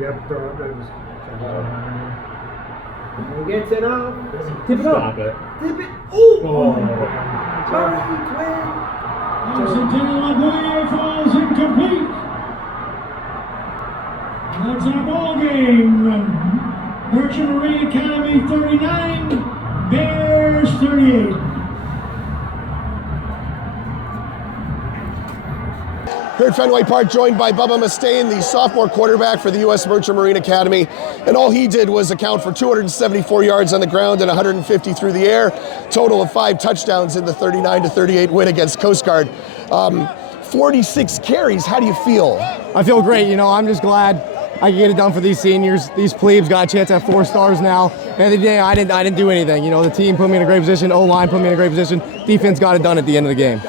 Yep, throw it. He gets it off. Tip it up. Stop it. Tip it. Ooh. Oh. Murray twin. Centennial falls incomplete. That's our ball game. Merchant Marine Academy 39, Bears 38. Here at Fenway Park, joined by Bubba Mustain, the sophomore quarterback for the U.S. Merchant Marine Academy. And all he did was account for 274 yards on the ground and 150 through the air. Total of 5 touchdowns in the 39-38 win against Coast Guard. 46 carries, how do you feel? I feel great, I'm just glad I can get it done for these seniors. These plebes got a chance at 4 stars now. And the day I didn't do anything. The team put me in a great position, O-line put me in a great position. Defense got it done at the end of the game.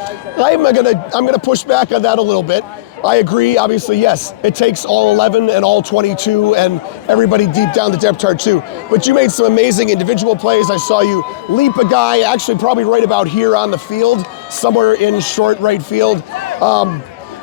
I'm gonna push back on that a little bit. I agree, obviously, yes, it takes all 11 and all 22 and everybody deep down the depth chart too. But you made some amazing individual plays. I saw you leap a guy, actually probably right about here on the field, somewhere in short right field.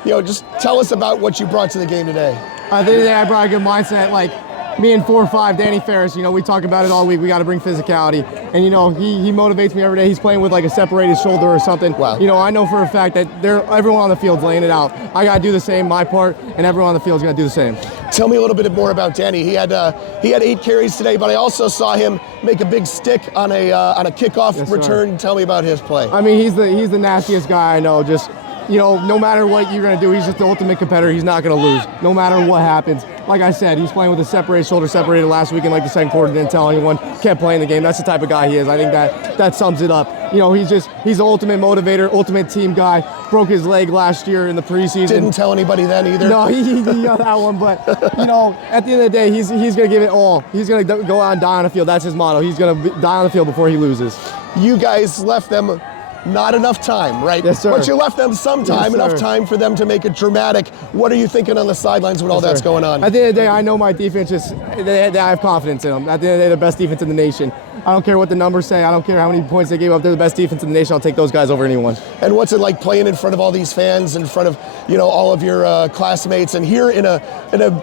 Just tell us about what you brought to the game today. I think today I brought a good mindset, like me and 4-5, Danny Ferris, we talk about it all week. We got to bring physicality. And, he motivates me every day. He's playing with like a separated shoulder or something. Wow. I know for a fact that everyone on the field's laying it out. I got to do the same, my part, and everyone on the field's got to do the same. Tell me a little bit more about Danny. He had 8 carries today, but I also saw him make a big stick on a kickoff return. Sir. Tell me about his play. I mean, he's the nastiest guy I know. Just, no matter what you're going to do, he's just the ultimate competitor. He's not going to lose, no matter what happens. Like I said, he's playing with a separated shoulder, separated last week in like the second quarter, didn't tell anyone, kept playing the game. That's the type of guy he is. I think that sums it up. He's the ultimate motivator, ultimate team guy. Broke his leg last year in the preseason. Didn't tell anybody then either. No, he got that one. But, at the end of the day, he's going to give it all. He's going to go out and die on the field. That's his motto. He's going to die on the field before he loses. You guys left them not enough time, right? Yes, sir. But you left them some time, Yes, enough sir. time for them to make it dramatic. What are you thinking on the sidelines when all that's going on? At the end of the day, I know my defense I have confidence in them. At the end of the day, they're the best defense in the nation. I don't care what the numbers say. I don't care how many points they gave up. They're the best defense in the nation. I'll take those guys over anyone. And what's it like playing in front of all these fans, in front of all of your classmates, and here in a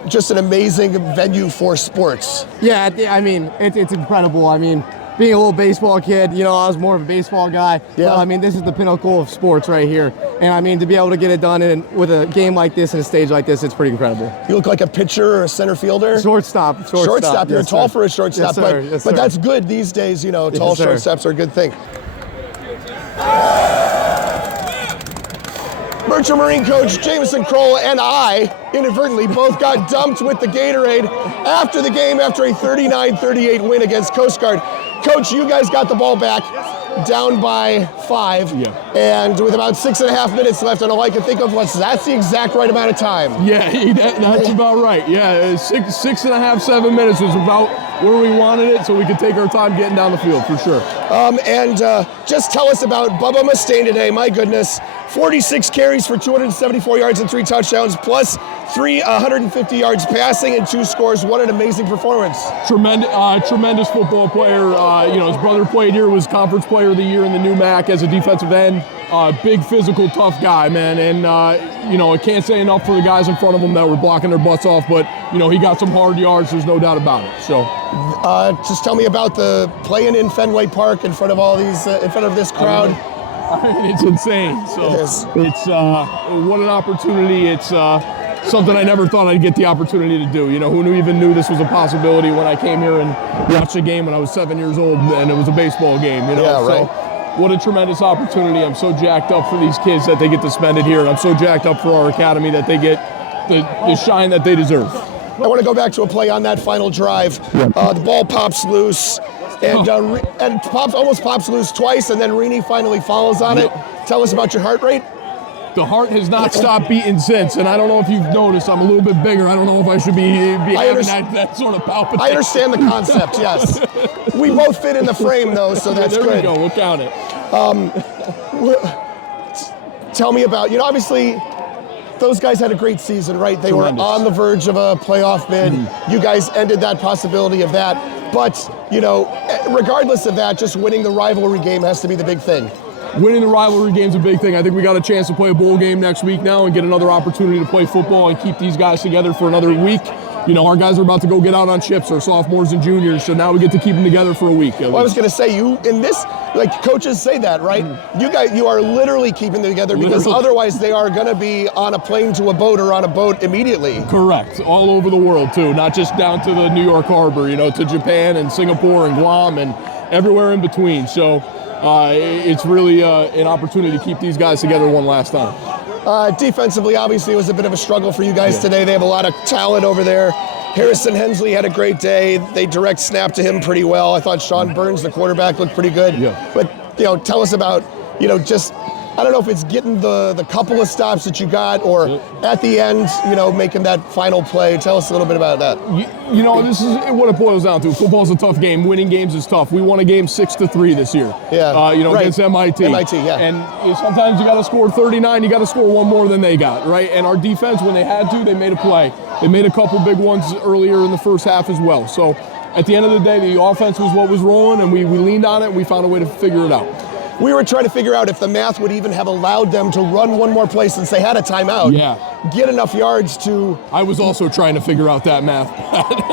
just an amazing venue for sports? Yeah, it's incredible. Being a little baseball kid, I was more of a baseball guy. Yeah. But, this is the pinnacle of sports right here. And to be able to get it done with a game like this and a stage like this, it's pretty incredible. You look like a pitcher or a center fielder. Shortstop. You're Yes, tall sir. for a shortstop, Yes, sir. Yes, but sir. that's good these days. Tall Yes, sir. shortstops are a good thing. Merchant Marine coach Jameson Croll and I inadvertently both got dumped with the Gatorade after the game after a 39-38 win against Coast Guard. Coach, you guys got the ball back down by 5, and with about 6.5 minutes left, and all I can think of was that's the exact right amount of time. Yeah, that's about right. Yeah, 6.5, 7 minutes was about where we wanted it, so we could take our time getting down the field for sure. And just tell us about Bubba Mustain today. My goodness, 46 carries for 274 yards and 3 touchdowns, plus 150 yards passing and 2 scores. What an amazing performance! Tremendous football player. His brother played here, was Conference Player of the Year in the new MAC as a defensive end. Big physical, tough guy, man. And I can't say enough for the guys in front of him that were blocking their butts off. But he got some hard yards. There's no doubt about it. So, just tell me about the playing in Fenway Park in front of all these, in front of this crowd. It's insane. So it's what an opportunity. It's something I never thought I'd get the opportunity to do. Who even knew this was a possibility when I came here and watched a game when I was 7 years old and it was a baseball game. Yeah, right. So what a tremendous opportunity. I'm so jacked up for these kids that they get to spend it here, and I'm so jacked up for our academy that they get the shine that they deserve. I want to go back to a play on that final drive. The ball pops loose, and almost pops loose twice, and then Rini finally follows on it. Tell us about your heart rate. The heart has not stopped beating since, and I don't know if you've noticed, I'm a little bit bigger. I don't know if I should be having that sort of palpitation. I understand the concept, yes. We both fit in the frame, though, so that's good. There we go, we'll count it. Tell me about, obviously, those guys had a great season, right? They Tremendous. were on the verge of a playoff bid. You guys ended that possibility of that. But, regardless of that, just winning the rivalry game has to be the big thing. Winning the rivalry game's a big thing. I think we got a chance to play a bowl game next week now and get another opportunity to play football and keep these guys together for another week. our guys are about to go get out on chips, our sophomores and juniors, so now we get to keep them together for a week. Well, I was going to say, you in this, like coaches say that, right? You are literally keeping them together because otherwise they are going to be on a plane to a boat or on a boat immediately. Correct. All over the world, too, not just down to the New York Harbor, to Japan and Singapore and Guam and everywhere in between. So it's really an opportunity to keep these guys together one last time. Defensively, obviously, it was a bit of a struggle for you guys today. They have a lot of talent over there. Harrison Hensley had a great day. They direct snapped to him pretty well. I thought Sean Burns, the quarterback, looked pretty good. Yeah. But, tell us about, just, I don't know if it's getting the couple of stops that you got or at the end, making that final play. Tell us a little bit about that. This is what it boils down to. Football's a tough game. Winning games is tough. We won a game 6-3 this year. Yeah. Right. Against MIT. MIT, yeah. And sometimes you got to score 39. You got to score one more than they got, right? And our defense, when they had to, they made a play. They made a couple big ones earlier in the first half as well. So at the end of the day, the offense was what was rolling, and we leaned on it, and we found a way to figure it out. We were trying to figure out if the math would even have allowed them to run one more play since they had a timeout. Yeah. Get enough yards to... I was also trying to figure out that math.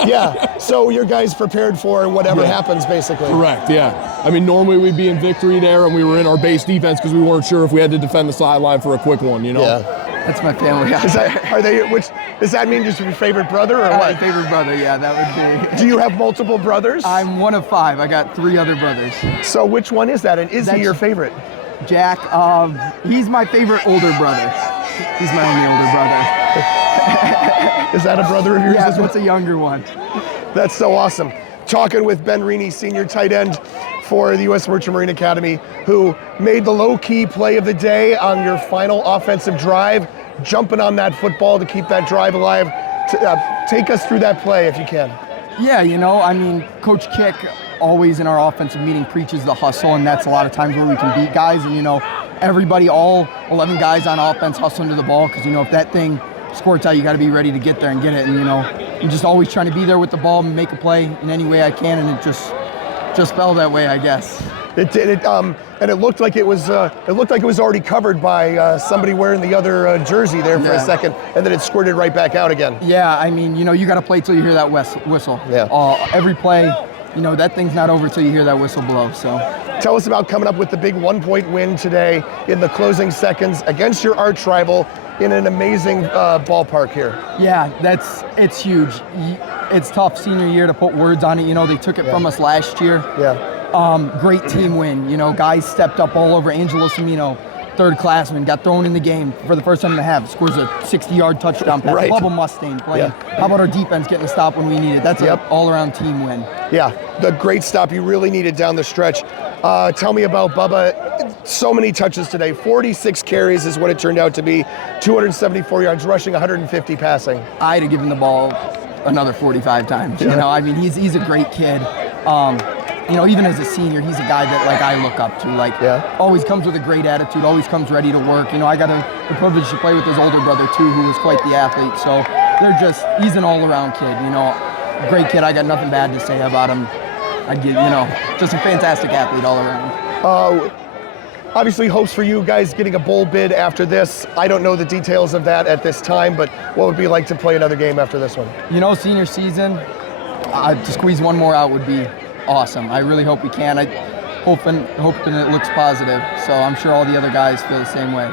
Yeah. So your guys prepared for whatever happens, basically. Correct, yeah. I mean, normally we'd be in victory there, and we were in our base defense because we weren't sure if we had to defend the sideline for a quick one, Yeah. That's my family. Does that mean just your favorite brother or what? My favorite brother, yeah, that would be. Do you have multiple brothers? I'm one of 5. I got 3 other brothers. So which one is that, and is he That's your favorite? Jack, he's my favorite older brother. He's my only older brother. Is that a brother of yours? Yeah, as well? what's a younger one? That's so awesome. Talking with Ben Rini, senior tight end for the U.S. Merchant Marine Academy, who made the low-key play of the day on your final offensive drive, jumping on that football to keep that drive alive. Take us through that play if you can. Yeah, Coach Kick always in our offensive meeting preaches the hustle, and that's a lot of times where we can beat guys. And, everybody, all 11 guys on offense hustle into the ball because, if that thing squirts out, you got to be ready to get there and get it. And, I'm just always trying to be there with the ball and make a play in any way I can, and it just fell that way, I guess. It did, and it looked like it was already covered by somebody wearing the other jersey there for a second, and then it squirted right back out again. Yeah, you got to play till you hear that whistle. Yeah. Every play, that thing's not over till you hear that whistle blow. So. Tell us about coming up with the big 1-point win today in the closing seconds against your arch rival in an amazing ballpark here. Yeah, it's huge. It's tough senior year to put words on it. They took it from us last year. Yeah. Great team win. Guys stepped up all over. Angelo Semino, third classman, got thrown in the game for the first time in the half. Scores a 60-yard touchdown pass. Right. Bubba Mustain playing. Yeah. How about our defense getting a stop when we need it? That's an all-around team win. Yeah, the great stop you really needed down the stretch. Tell me about Bubba. So many touches today. 46 carries is what it turned out to be. 274 yards rushing, 150 passing. I'd have given the ball another 45 times. Yeah. He's a great kid. Even as a senior, he's a guy that I look up to. Always comes with a great attitude, always comes ready to work. I got the privilege to play with his older brother too, who was quite the athlete. So he's an all-around kid. Great kid. I got nothing bad to say about him. I'd give, just a fantastic athlete all around. Obviously, hopes for you guys getting a bowl bid after this. I don't know the details of that at this time, but what would it be like to play another game after this one? Senior season, to squeeze one more out would be awesome. I really hope we can. I'm hoping it looks positive. So I'm sure all the other guys feel the same way.